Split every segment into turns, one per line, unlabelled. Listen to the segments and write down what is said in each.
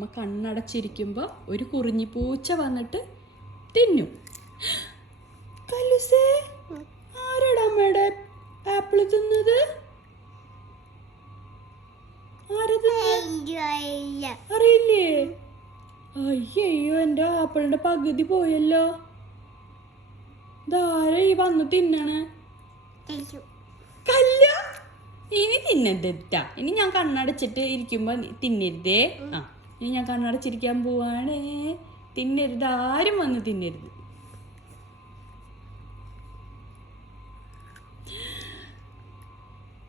അമ്മ കണ്ണടച്ചിരിക്കുമ്പോൾ ഒരു കുറിഞ്ഞി പൂച്ച വന്നിട്ട് തിന്നു. കലുസേ ആരാടാ അമ്മയുടെ ആപ്പിൾ തിന്നത്? അറിയില്ലേ? അയ്യോ എന്റെ ആപ്പിളിന്റെ പകുതി പോയല്ലോ. ഇതാരാ ഈ വന്ന് തിന്നണേ? കല്ല? ഇനി തിന്നരുതാ ഇനി ഞാൻ കണ്ണടച്ചിട്ട് ഇരിക്കുമ്പോ തിന്നരുതേ. ആ. ഇനി ഞാൻ കണ്ണടച്ചിരിക്കാൻ പോവാണ്. തിന്നരുത് ആരും വന്ന് തിന്നരുത്.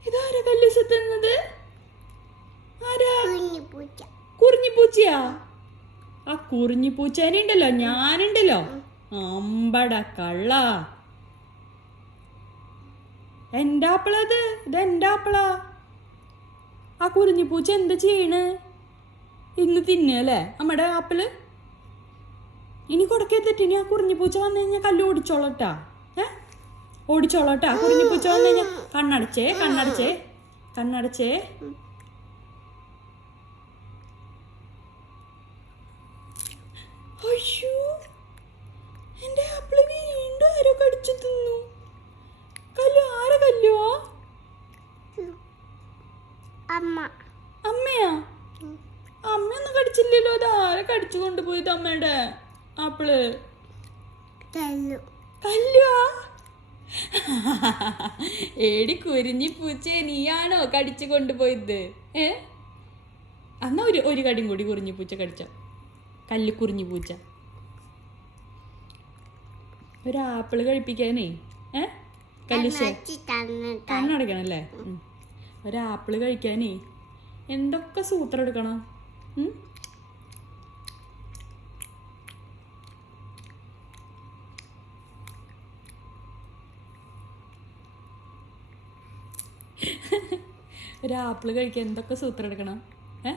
ഇതാരാ കല്ലൂസ തിന്നത് ആരാ? കുറിഞ്ഞിപ്പൂച്ചയാ? ആ കുറിഞ്ഞിപ്പൂച്ചേനെ ഉണ്ടല്ലോ ഞാനുണ്ടല്ലോ. അമ്പട കള്ള. എന്റെ ആപ്പിളത് ഇത് എന്റെ ആപ്പിളാ ആ കുറിഞ്ഞിപ്പൂച്ച എന്താ ചെയ്യണ്? ഇന്ന് തിന്നല്ലേ അമ്മയുടെ ആപ്പിൾ ഇനി കൊടുക്കത്തിട്ട് ഇനി ആ പൂച്ച വന്നു കഴിഞ്ഞാൽ കല്ല് ഓടിച്ചോളട്ടാ. ഏ? ഓടിച്ചോളട്ടാ. കുറിഞ്ഞിപ്പൂച്ച വന്നു കഴിഞ്ഞാൽ കണ്ണടച്ചേ കണ്ണടച്ചേ കണ്ണടച്ചേ. അയ്യോ എന്റെ ആപ്പിൾ വീണ്ടും ആരോ കടിച്ചു തിന്നു കല്ലു ആരെ കല്ലുവോ
അമ്മ
അമ്മയാ അമ്മയൊന്നും കടിച്ചില്ലല്ലോ അത് ആരെ കടിച്ചു കൊണ്ടുപോയത് അമ്മയുടെ
ആപ്പിൾ.
കല്ലുവാ? ഏടി കുരിഞ്ഞി പൂച്ച നീയാണോ കടിച്ചു കൊണ്ടുപോയത്? ഏ? അന്നാ ഒരു ഒരു കടിയും കൂടി കുറിഞ്ഞി പൂച്ച കടിച്ച. കല്ല് കുറിഞ്ഞി പൂച്ച. ഒരു ആപ്പിൾ കഴിപ്പിക്കാനേ. ഏ? കല്ല്
കണ്ണടക്കണം അല്ലേ?
കണ്ണടക്കണല്ലേ ഒരു ആപ്പിൾ കഴിക്കാനേ. എന്തൊക്കെ സൂത്രം എടുക്കണം? ഒരു ആപ്പിൾ കഴിക്കാൻ എന്തൊക്കെ സൂത്രം എടുക്കണം? ഏ?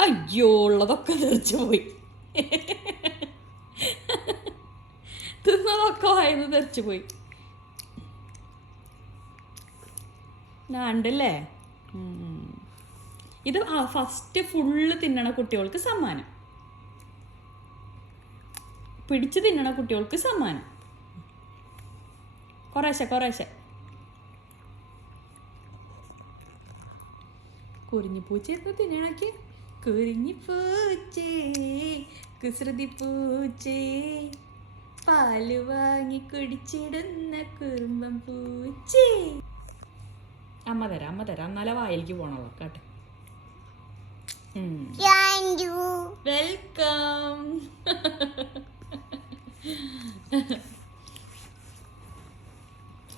അയ്യോ ഉള്ളതൊക്കെ തെറിച്ചു പോയി. തിന്നതൊക്കെ വായന്ന് തെറിച്ചു പോയി. ഉണ്ടല്ലേ ഇത് ആ ഫസ്റ്റ് ഫുള്ള് തിന്നണ കുട്ടികൾക്ക് സമ്മാനം. പിടിച്ച് തിന്നണ കുട്ടികൾക്ക് സമ്മാനം. കുറേശ്ശെ കുറേശ്ശെ. കുരിഞ്ഞി പൂച്ച എന്താ തിന്നണക്ക് കുരിഞ്ഞി പൂച്ചേ കുസൃതി പൂച്ചേ. പാൽ വാങ്ങി കുടിച്ചിടുന്ന കുറുമ്പം പൂച്ചേ. അമ്മ തരാം അമ്മ തരാം. നല്ല വായിലേക്ക് പോണല്ലോ കേട്ടെ. വെൽക്കം.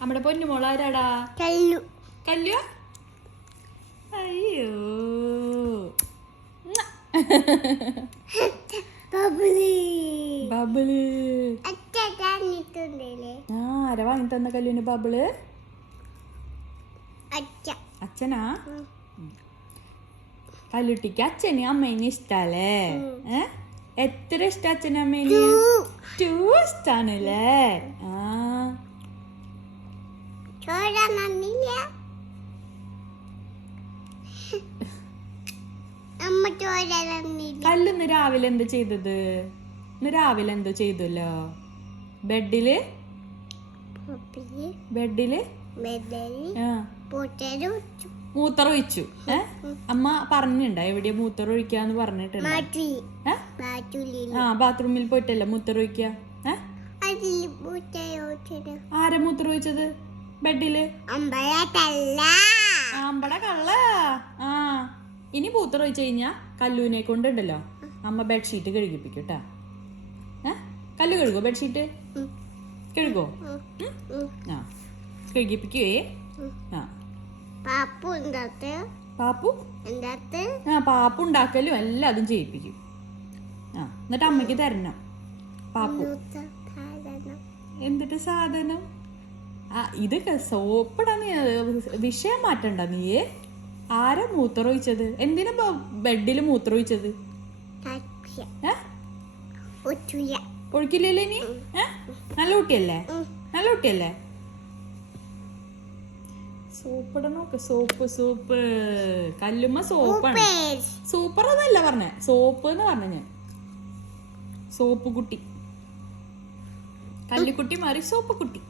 നമ്മുടെ പൊന്നുമോൾ ആരാടാ
കല്ലു.
കല്യ അയ്യോ
ബബിളി
ആ ആരാ വാങ്ങി തന്ന കല്ലുവിന് ബബിൾ?
അച്ഛ.
അച്ഛനാ? കല്ലുട്ടിക്ക് അച്ഛനും അമ്മേനെ ഇഷ്ടല്ലേ? എത്ര ഇഷ്ട അച്ഛനും അമ്മേന്? ടു. ഇഷ്ടാണല്ലേ ആ. കല്ല് ഇന്ന് രാവിലെ എന്താ ചെയ്തത്? ഇന്ന് രാവിലെ എന്തോ ചെയ്തല്ലോ? ബെഡിൽ?
ബെഡിൽ?
മൂത്രം ഒഴിച്ചു. അമ്മ പറഞ്ഞിണ്ട എവിടെയാ മൂത്രം ഒഴിക്കാന്ന് പറഞ്ഞിട്ടുണ്ട്? ആ ബാത്റൂമിൽ പോയിട്ടല്ല മൂത്രം ഒഴിക്ക? ആരാ മൂത്രം ഒഴിച്ചത്? ബെഡിൽ?
അമ്പലത്തല്ല
ആമ്പട കള്ള. ആ. ഇനി പൂത്തർ വെച്ച് കഴിഞ്ഞാ കല്ലുവിനെ കൊണ്ടുണ്ടല്ലോ. അമ്മ ബെഡ്ഷീറ്റ് കഴുകിപ്പിക്കും കേട്ടാ കല്ലു കഴുകോ ബെഡ്ഷീറ്റ് കഴുകോ? ആ. കഴുകിപ്പിക്കുവേ. ആ.
പാപ്പു
പാപ്പു? ആ പാപ്പു ഉണ്ടാക്കലും എല്ലാം അതും ചെയ്യിപ്പിക്കും. ആ എന്നിട്ട് അമ്മയ്ക്ക് തരണം. പാപ്പു. എന്നിട്ട് സാധനം? ആ ഇത് സോപ്പിടാ നീ വിഷയം മാറ്റണ്ട നീയേ ആരാ മൂത്രമൊഴിച്ചത്? എന്തിനാ ബെഡിൽ മൂത്രമൊഴിച്ചത്? ഒഴിക്കില്ലല്ലേ നീ? നല്ല കുട്ടിയല്ലേ? നല്ല കുട്ടിയല്ലേ? സോ സോപ്പ് നോക്ക് സോപ്പ്. സോപ്പ് കല്ലുമ്മ സോപ്പാണ്. സൂപ്പർ എന്നല്ല പറഞ്ഞേ. സോപ്പ് എന്ന് പറഞ്ഞ ഞാൻ. സോപ്പ് കുട്ടി. കല്ലുക്കുട്ടി മാറി സോപ്പ് കുട്ടി.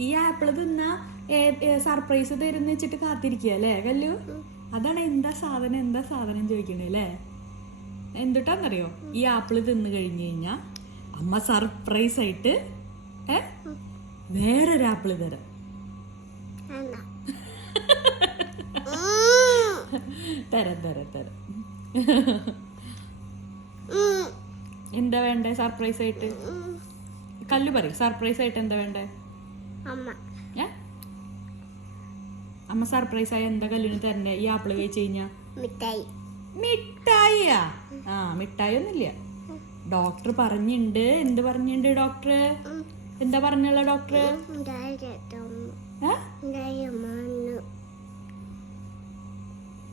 ഈ ആപ്പിൾ തിന്നാ സർപ്രൈസ് തരുന്ന വെച്ചിട്ട് കാത്തിരിക്കുക അല്ലേ കല്ലു അതാണ് എന്താ സാധനം എന്താ സാധനം ചോദിക്കണേ അല്ലേ? എന്തുട്ടാന്നറിയോ? ഈ ആപ്പിൾ തിന്നു കഴിഞ്ഞു കഴിഞ്ഞാ അമ്മ സർപ്രൈസ് ആയിട്ട് ഏ? വേറൊരു ആപ്പിൾ തരാം. തരാം തരാം തരാം. എന്താ വേണ്ടേ സർപ്രൈസ് ആയിട്ട്? കല്ലു പറയും സർപ്രൈസ് ആയിട്ട് എന്താ വേണ്ടേ?
അമ്മ.
അമ്മ സർപ്രൈസ് ആയ എന്താ കല്ലിന് തരണ്ടേ ഈ ആപ്പിൾ കഴിച്ചു കഴിഞ്ഞാ?
മിഠായി.
മിഠായിയാ? ആ മിഠായി ഒന്നുമില്ല ഡോക്ടർ പറഞ്ഞിണ്ട്. എന്ത് പറഞ്ഞിണ്ട് ഡോക്ടർ എന്താ പറഞ്ഞുള്ള ഡോക്ടർ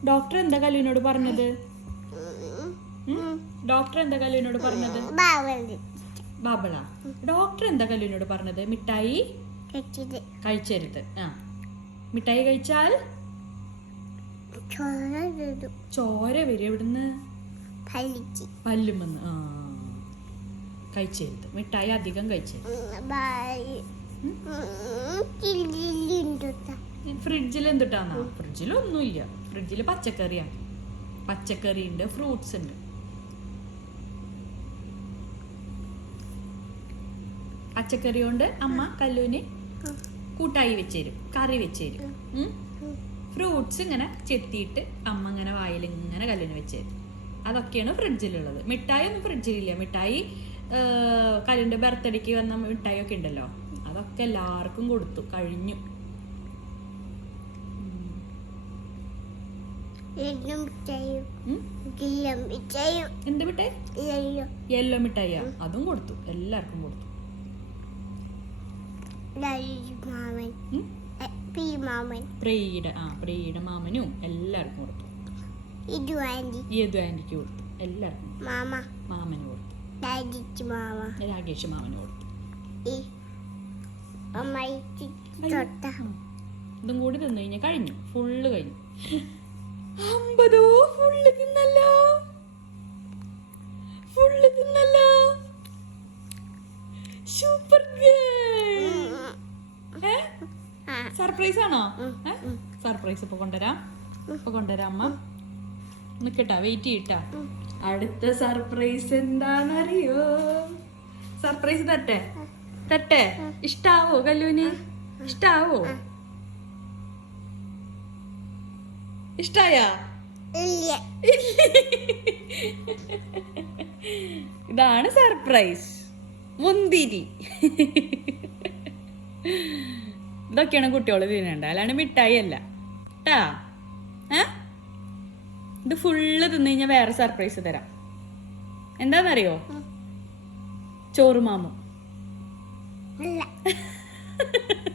ഡോക്ടർ എന്താ കല്ലിനോട് പറഞ്ഞത്? ഡോക്ടർ എന്താ കല്ലുവിനോട് പറഞ്ഞത്? ബാബള. ഡോക്ടർ എന്താ കല്ലുവിനോട് പറഞ്ഞത്? മിഠായി കഴിച്ചരുത്. ആ. മിഠായി കഴിച്ചാൽ? ചോര വരും. എവിടുന്ന്? പല്ലുമെന്ന്. ആ. കഴിച്ചരുത്. മിഠായി അധികം കഴിച്ചരുത്. ഫ്രിഡ്ജിൽ എന്തുട്ടാന്നാ? ഫ്രിഡ്ജിലൊന്നുമില്ല. ഫ്രിഡ്ജിൽ പച്ചക്കറിയാണ് പച്ചക്കറി ഉണ്ട് ഫ്രൂട്ട്സ് ഉണ്ട് പച്ചക്കറി കൊണ്ട് അമ്മ കല്ലൂന് കൂട്ടായി വെച്ചേരും കറി വെച്ചേരും. ഫ്രൂട്ട്സ് ഇങ്ങനെ ചെത്തിയിട്ട് അമ്മ ഇങ്ങനെ വായിൽ ഇങ്ങനെ കല്ലിന് വെച്ചേരും. അതൊക്കെയാണ് ഫ്രിഡ്ജിലുള്ളത്. മിഠായി ഒന്നും ഫ്രിഡ്ജിലില്ല. മിഠായി കല്ലിന്റെ ബർത്ത്ഡേക്ക് വന്ന മിഠായി ഒക്കെ ഉണ്ടല്ലോ. അതൊക്കെ എല്ലാവർക്കും കൊടുത്തു. കഴിഞ്ഞു? എന്ത് മിഠായി? യെല്ലോ. മിഠായിയാ. അതും കൊടുത്തു. എല്ലാവർക്കും കൊടുത്തു. പ്രിയയുടെ ആ പ്രിയയുടെ മാമനും എല്ലാവർക്കും കൊടുത്തു. ഏതു ആന്റിക്ക് കൊടുത്തു. എല്ലാവർക്കും.
മാമ.
മാമന് കൊടുത്തു. രാകേഷ് മാമന് കൊടുത്തു. ഇതും കൂടി തിന്നു കഴിഞ്ഞാൽ കഴിഞ്ഞു. ഫുള്ള് കഴിഞ്ഞു. അമ്പതോ? ഫുള്ള് തിന്നല്ലോ? ഫുള്ള് തിന്നല്ലോ? സൂപ്പർ
ആ
സർപ്രൈസ് ആണോ? സർപ്രൈസ് ഇപ്പൊ കൊണ്ടുവരാം. ഇപ്പൊ കൊണ്ടുവരാം അമ്മ. നിക്കട്ട വെയിറ്റ് ചെയ്യട്ടാ. അടുത്ത സർപ്രൈസ് എന്താണെന്നറിയോ? സർപ്രൈസ് തട്ടെ? തട്ടെ? ഇഷ്ടാവോ കല്ലൂന്? ഇഷ്ടാവോ? ഇഷ്ടായാ? ഇതാണ് സർപ്രൈസ് മുന്തിരി. ഇതൊക്കെയാണ് കുട്ടികൾ തിന്നേണ്ട അല്ലാണ്ട് മിഠായി അല്ല. കേട്ടാ ഏ? ഇത് ഫുള്ള് തിന്നു കഴിഞ്ഞാൽ വേറെ സർപ്രൈസ് തരാം. എന്താന്നറിയോ? ചോറുമാമു.
അല്ല